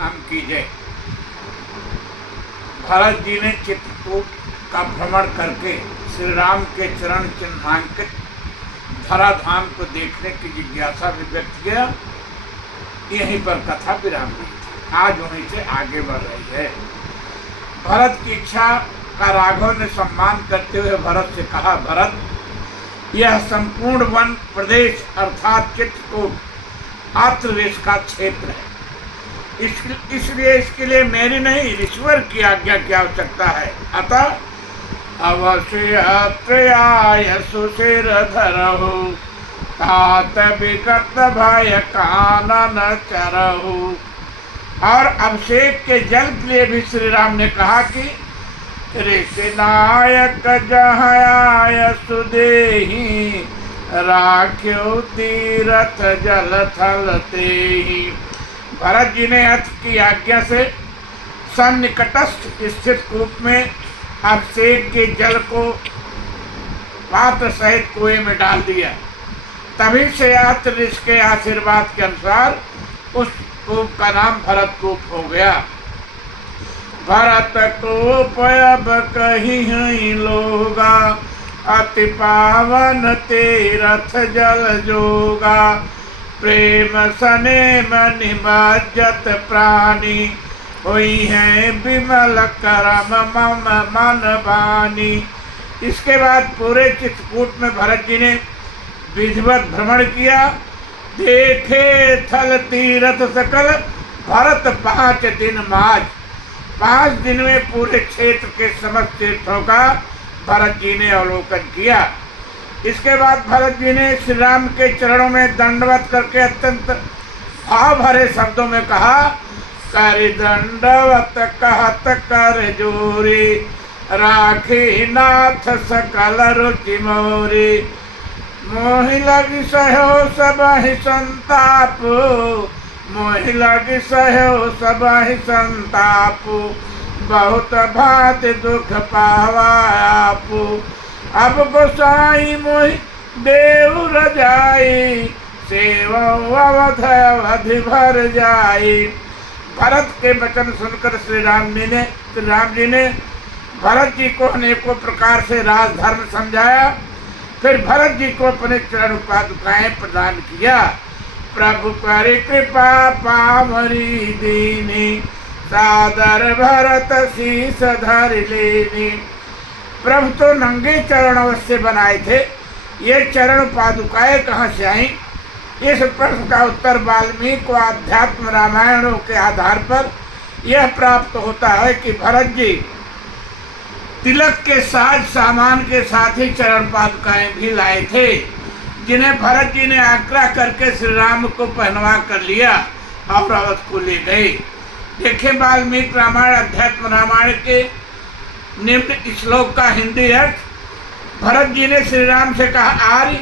धाम की जय। भरत जी ने चित्रकूट का भ्रमण करके श्री राम के चरण चिन्हांकित धराधाम को देखने की जिज्ञासा भी व्यक्त किया। यहीं पर कथा विराम हुई थी। आज वहीं से आगे बढ़ रही है। भरत की इच्छा का राघव ने सम्मान करते हुए भरत से कहा, भरत, यह संपूर्ण वन प्रदेश अर्थात चित्रकूट आत्रदेश का क्षेत्र है। इसलिए इसके लिए मेरी नहीं ईश्वर की आज्ञा की आवश्यकता है। अतः अवश्य अत्रयाय सुशिर धरहु, तात विगत भय कानन चरहु। और अभिषेक के जल के लिए भी श्री राम ने कहा कि ऋषि नायक जहाँ आय सुदेहि, राख्यो तीरथ जल थल तेहि। भरत जी ने अर्थ की आज्ञा से सन्निकटस्थ स्थित कूप में अभिषेक के जल को पात्र सहित कुएं में डाल दिया। तभी से अत्र ऋषि के आशीर्वाद के अनुसार उस कूप का नाम भरत कूप हो गया। भरत कूप अब कहीं लोगा, अति पावन तीरथ जल जोगा। प्रेम सने निमज्जत प्राणी, हुई है विमल करम मम मन बानी। इसके बाद पूरे चित्रकूट में भरत जी ने विधिवत भ्रमण किया। देखे थल तीरथ सकल, भरत 5 दिन माज। 5 दिन में पूरे क्षेत्र के समस्त तीर्थों का भरत जी ने अवलोकन किया। इसके बाद भरत जी ने श्री राम के चरणों में दंडवत करके अत्यंत भाव भरे शब्दों में कहा, कर दंडवत कहत कर जोरी, राखी नाथ सकल रुचि मोरी। मोहि लगी सहो सबहि संताप, मोहि लगी सहो सबहि संताप। बहुत भात दुख पावा आपू, अब गोसाई मोहि देव रजाई। सेवा अवध अवधि भर जाई। भरत के वचन सुनकर श्री राम जी ने भरत जी को अनेकों प्रकार से राजधर्म समझाया। फिर भरत जी को अपने चरण पादुकाएं प्रदान किया। प्रभु करे कृपा पावरी दीनी, सादर भरत शीस धर लेनी। प्रभु तो नंगे चरण अवश्य बनाए थे, ये चरण पादुकाएं कहाँ से आई? इस प्रश्न का उत्तर वाल्मीकि को आध्यात्म रामायणों के आधार पर यह प्राप्त होता है कि भरत जी तिलक के साज सामान के साथ ही चरण पादुकाएं भी लाए थे, जिन्हें भरत जी ने आग्रह करके श्री राम को पहनवा कर लिया और अवध को ले गए। देखें वाल्मीकि रामायण अध्यात्म रामायण के निम्न श्लोक का हिंदी अर्थ। भरत जी ने श्री राम से कहा, आर्य,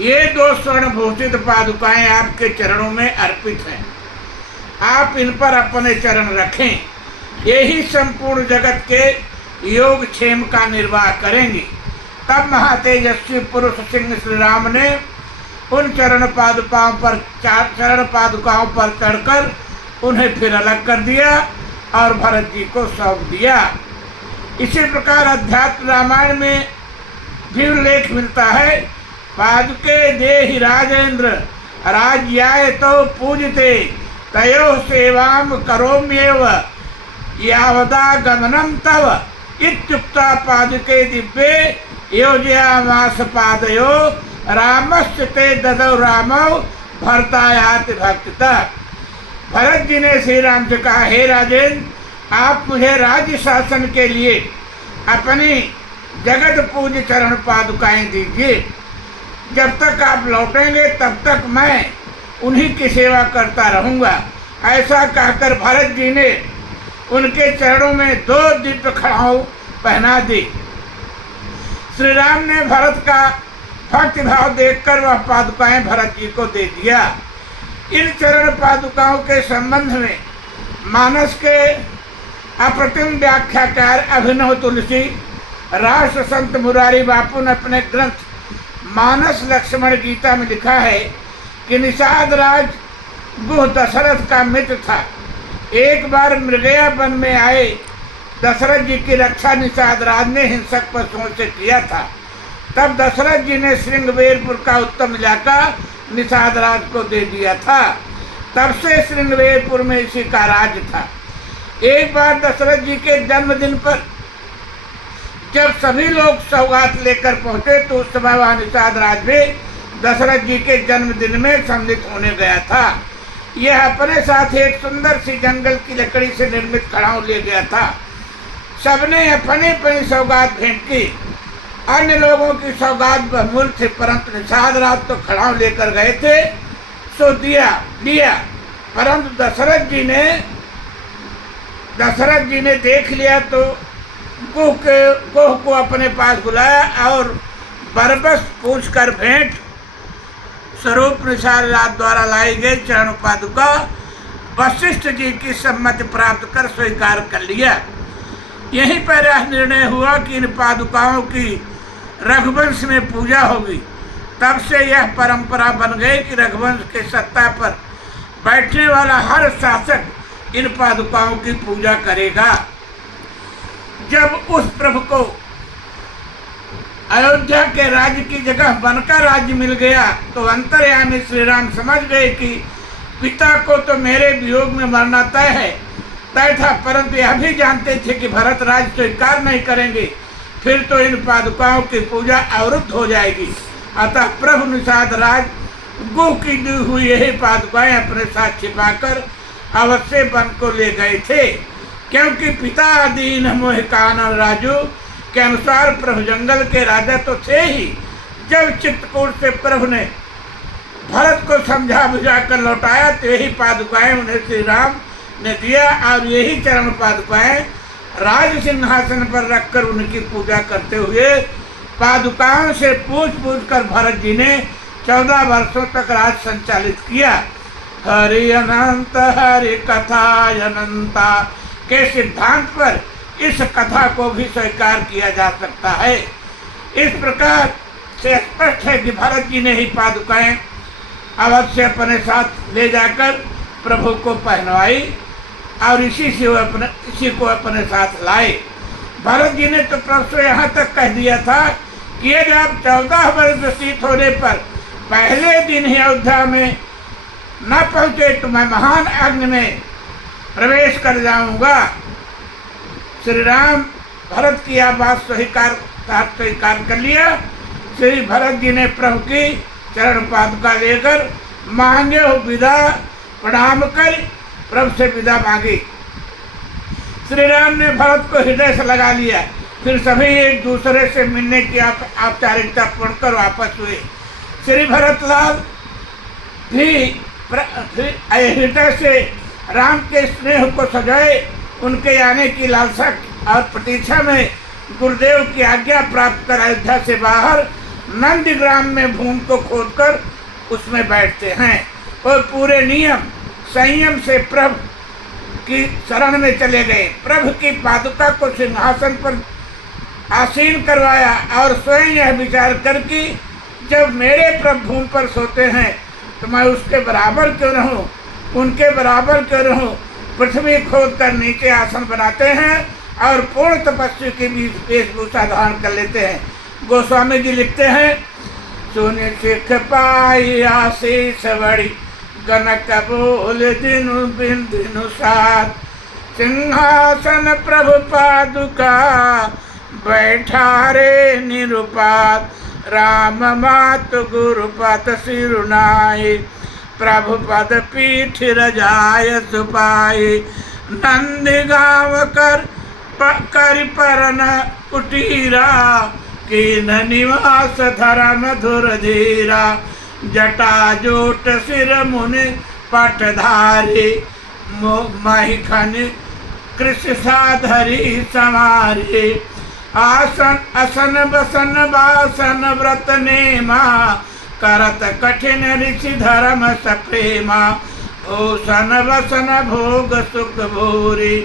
ये 2 स्वर्ण भूषित पादुकाएं आपके चरणों में अर्पित हैं। आप इन पर अपने चरण रखें, यही संपूर्ण जगत के योग क्षेम का निर्वाह करेंगे। तब महातेजस्वी पुरुष सिंह श्री राम ने उन चरण पादुकाओं पर चढ़कर उन्हें फिर अलग कर दिया और भरत जी को सौंप दिया। इसी प्रकार अध्यात्म रामायण में भी उल्लेख मिलता है, पादुके देहि राजेंद्र, राज्याय तो पूजते, तयो सेवाम करोम्येव, यावदा गमनम तव। इत्युक्ता पादुके दिव्ये योजयामास पादयो, रामस्य ते ददौ रामौ भरतायाति भक्तितः। भरत जी ने श्री राम से कहा, हे राजेंद्र, आप मुझे राज्य शासन के लिए अपनी जगत पूज्य चरण पादुकाएं दीजिए। जब तक आप लौटेंगे तब तक मैं उन्हीं की सेवा करता रहूँगा। ऐसा कहकर भरत जी ने उनके चरणों में 2 दिव्य खड़ाऊ पहना दी। श्री राम ने भरत का भक्ति भाव देखकर वह पादुकाएं भरत जी को दे दिया। इन चरण पादुकाओं के संबंध में मानस के अप्रतिम व्याख्याकार अभिनव तुलसी, राष्ट्र संत मुरारी बापू ने अपने ग्रंथ मानस लक्ष्मण गीता में लिखा है कि निषाद राज गुह दशरथ का मित्र था। एक बार मृगया वन में आए दशरथ जी की रक्षा निषाद राज ने हिंसक पशुओं से किया था। तब दशरथ जी ने श्रृंगवेरपुर का उत्तम इलाका निषाद राज को दे दिया था। तब से श्रृंगवेरपुर में इसी का राज था। एक बार दशरथ जी के जन्मदिन पर जब सभी लोग सौगात लेकर पहुंचे तो उस समय वह निषाद राज भी दशरथ जी के जन्मदिन में सम्मिलित होने गया था। यह अपने साथ एक सुंदर सी जंगल की लकड़ी से निर्मित खड़ाऊ ले गया था। सबने अपनी अपनी सौगात भेंट की। अन्य लोगों की सौगात बहुमूल्य थी, परंतु निषाद राज तो खड़ाऊ लेकर गए थे, सो दिया। परंतु दशरथ जी ने देख लिया तो गोह को अपने पास बुलाया और बरबस पूछकर भेंट स्वरूप निषाद राज द्वारा लाई गई चरण पादुका वशिष्ठ जी की सम्मति प्राप्त कर स्वीकार कर लिया। यहीं पर यह निर्णय हुआ कि इन पादुकाओं की रघुवंश में पूजा होगी। तब से यह परंपरा बन गई कि रघुवंश के सत्ता पर बैठने वाला हर शासक इन पादुकाओं की पूजा करेगा। जब उस प्रभु को अयोध्या के राज्य की जगह वन का राज्य मिल गया तो अंतर्यामी श्री राम समझ गए कि पिता को तो मेरे वियोग में मरना तय था, परंतु यह भी जानते थे कि भरत राज स्वीकार नहीं करेंगे, फिर तो इन पादुकाओं की पूजा अवरुद्ध हो जाएगी। अतः प्रभु निषाद राज गो की दी हुई यही पादुकाएं अपने साथ छिपाकर अवश्य वन को ले गए थे, क्योंकि पिता दीन मोह कानन राजू के अनुसार प्रभु जंगल के राजा तो थे ही। जब चित्रकूट से प्रभु ने भरत को समझा बुझा कर लौटाया तो यही पादुकाएं उन्हें श्री राम ने दिया और यही चरण पादुकाएं राज सिंहासन पर रखकर उनकी पूजा करते हुए पादुकाओं से पूछ कर भरत जी ने 14 वर्षों तक राज संचालित किया। हरि अनंत हरि कथा अनंता के सिद्धांत पर इस कथा को भी स्वीकार किया जा सकता है। इस प्रकार से स्पष्ट है कि भरत जी ने ही पादुकाएं अवश्य अपने साथ ले जाकर प्रभु को पहनवाई और इसी को अपने साथ लाए। भरत जी ने तो प्रभु से यहाँ तक कह दिया था कि यदि आप 14 वर्ष व्यतीत होने पर पहले दिन ही अयोध्या में न पहुँचे तो मैं महान अग्नि में प्रवेश कर जाऊंगा। श्री राम भरत की यह बात स्वीकार कर लिया। श्री भरत जी ने प्रभु की चरण पादुका लेकर मांगे हो विदा प्रणाम कर प्रभु से विदा मांगी। श्री राम ने भरत को हृदय से लगा लिया। फिर सभी एक दूसरे से मिलने की औपचारिकता पूर्ण कर वापस हुए। श्री भरतलाल भी हृदय से राम के स्नेह को सजाए उनके आने की लालसा और प्रतीक्षा में गुरुदेव की आज्ञा प्राप्त कर अयोध्या से बाहर नंदीग्राम में भूमि को खोदकर उसमें बैठते हैं और पूरे नियम संयम से प्रभु की शरण में चले गए। प्रभु की पादुका को सिंहासन पर आसीन करवाया और स्वयं यह विचार कर कि जब मेरे प्रभु भूमि पर सोते हैं तो मैं उसके बराबर क्यों रहूं, उनके बराबर क्यों रहूं। पृथ्वी खोद कर नीचे आसन बनाते हैं और पूर्ण तपस्वी की भी वेशभूषा धारण कर लेते हैं। गोस्वामी जी लिखते हैं, सुन सिख पाई आशीष बड़ी गनक बोल दिनु बिंदिनु साथ, सिंहासन प्रभु पादुका बैठा रे निरुपात, राम मात गुरु पद सिरुनाई, प्रभु पद पीठ रजाय सुपाई, नंदी गाँव कर परन कुटीरा, कीन निवास धरम धुर धीरा, जटा जोट सिर मुनि पटधारी, महिखन कृष्ण साधरी समारी, आसन असन बसन बासन व्रत नेमा, करत कठिन ऋषि धर्म सप्रेमा, भूषण वसन भोग सुख भूरी,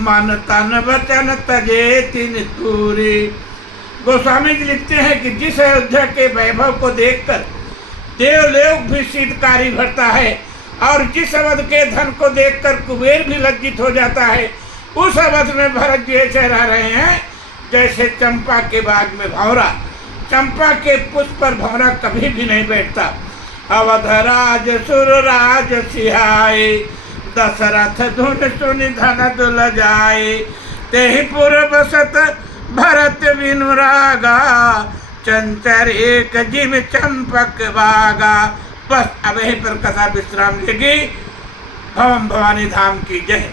मन तन वचन तजे तिन तूरी। गोस्वामी जी लिखते हैं कि जिस अयोध्या के वैभव को देखकर देवलोक भी शीतकारी भरता है और जिस अवध के धन को देखकर कुबेर भी लज्जित हो जाता है, उस अवध में भरत जी ऐसे रह रहे हैं जैसे चंपा के बाग में भंवरा। चंपा के पुष्प पर भंवरा कभी भी नहीं बैठता। अवधराज सुरराज सिहाय, दशरथ धुन सुनि धन दुल जाए। तेहि पुर बसत भरत बिनु रागा, चंचर एक जिम चंपक बागा। बस अब यहीं पर कथा विश्राम लेगी। भवन भवानी धाम की जय।